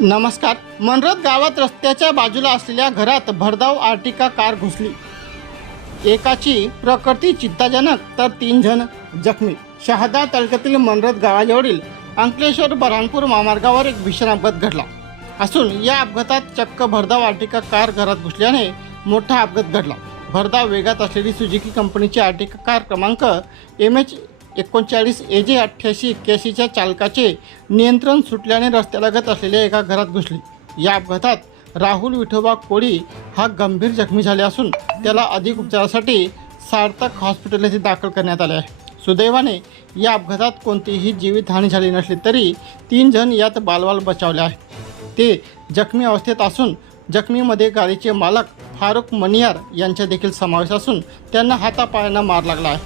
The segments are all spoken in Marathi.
नमस्कार. मनरत गावात रस्त्याच्या बाजूला असलेल्या घरात भरधाव आर्टिका कार घुसली. एकाची प्रकृती चिंताजनक तर तीन जण जखमी. शहादा तालुक्यातील मनरत गावाजवळील अंकलेश्वर बऱ्हाणपूर महामार्गावर एक भीषण अपघात घडला. असून या अपघातात चक्क भरधाव आर्टिका कार घरात घुसल्याने मोठा अपघात घडला. भरधाव वेगात असलेली सुजुकी कंपनीची आर्टिका कार क्रमांक एम एच एकोणचाळीस ए जे अठ्ठ्याऐंशी एक्क्याऐंशीच्या चालकाचे नियंत्रण सुटल्याने रस्त्यालगत असलेल्या एका घरात घुसली. या अपघातात राहुल विठोबा कोळी हा गंभीर जखमी झाले असून त्याला अधिक उपचारासाठी सार्थक हॉस्पिटल येथे दाखल करण्यात आले आहे. सुदैवाने या अपघातात कोणतीही जीवितहानी झाली नसली तरी तीन जण यात बालवाल बचावले आहेत. ते जखमी अवस्थेत असून जखमीमध्ये गाडीचे मालक फारुख मनियार यांचा देखील समावेश असून त्यांना हातापायांना मार लागला आहे.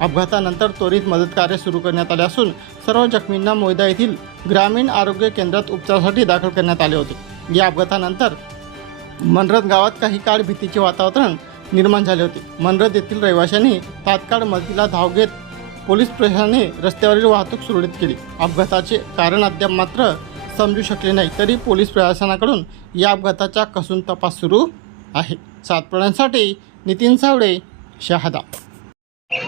अपघातानंतर त्वरित मदतकार्य सुरू करण्यात आले असून सर्व जखमींना मोयदा येथील ग्रामीण आरोग्य केंद्रात उपचारासाठी दाखल करण्यात आले होते. या अपघातानंतर मनरत गावात काही काळ भीतीचे वातावरण निर्माण झाले होते. मनरत येथील रहिवाशांनी तात्काळ मदतीला धाव घेत पोलीस प्रशासनाने रस्त्यावरील वाहतूक सुरळीत केली. अपघाताचे कारण अद्याप मात्र समजू शकले नाही तरी पोलीस प्रशासनाकडून या अपघाताचा कसून तपास सुरू आहे. सातपुड्यांसाठी नितीन सावळे शहादा.